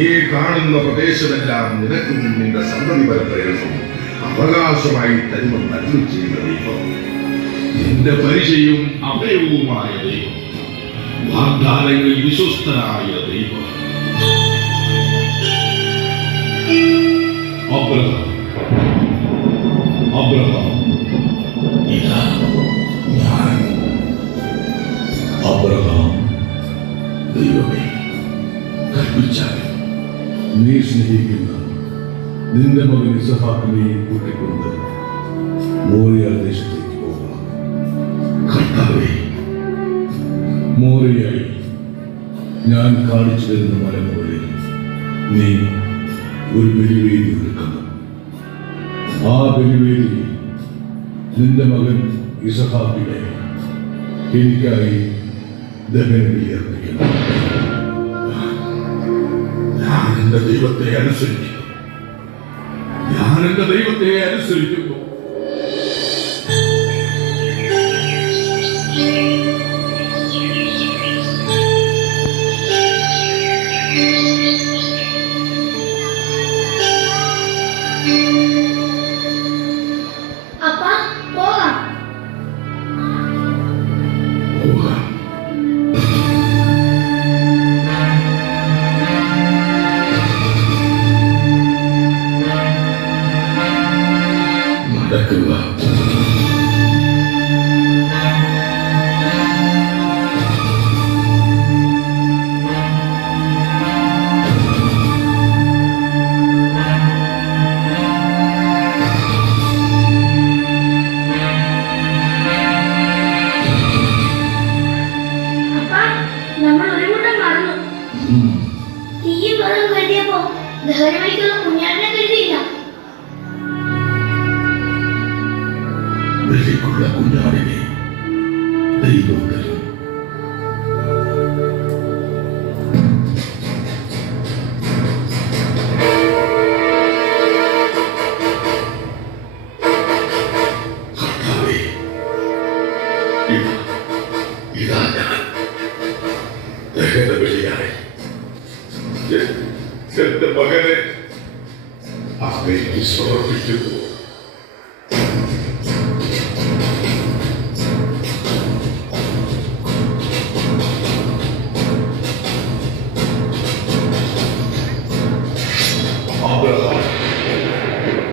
നീ കാണുന്ന പ്രദേശമെല്ലാം നിനക്കും നിന്റെ സന്തതി പരമ്പരകൾക്കും അവകാശമായി തരുമെന്ന് അരുളി ചെയ്യുന്ന ദൈവം, നിന്റെ പരിചയവും അഭയവുമായ ദൈവം, വാഗ്ദാനങ്ങളിൽ വിശ്വസ്തനായ ദൈവം. അബ്രഹാം, ഇതാ ഞാൻ. അബ്രഹാം, ദൈവമേ, കൽപ്പിച്ചാൽ നീ സ്നേഹിക്കുന്ന നിന്റെ മകൻ ഇസഹാക്കിനെ കൂട്ടിക്കൊണ്ട് മോറിയ ദേശത്തേക്ക് പോകണം. കർത്താവേ, മോറിയായി ഞാൻ കാണിച്ചു തരുന്ന മലമുകളിൽ നീ ഒരു ബലിവേദി ഒരുക്കണം. ആ ബലിവേദി നിന്റെ മകൻ ഇസഹാക്കിനെ എനിക്കായി ദഹനബലി അർപ്പിക്കണം. ഞാൻ എന്റെ ദൈവത്തെ അനുസരിക്കുന്നു. ഞാൻ എന്റെ ദൈവത്തെ അനുസരിക്കുന്നു. നടക്കുക. നമ്മൾ ഒരു കൂട്ടം മറന്നു. തീയും വെറും കരുതിയപ്പോ ദഹനമണിക്കുള്ള കുഞ്ഞാടിനെ കരുതിയില്ല. ബലിക്കുള്ള കുഞ്ഞാടിനെ ദൈവം തരും. കർത്താവേ, ഇതാ ഞാൻ ദഹനബലിയായി എന്റെ മകനെ അങ്ങേക്ക് സമർപ്പിക്കുന്നു.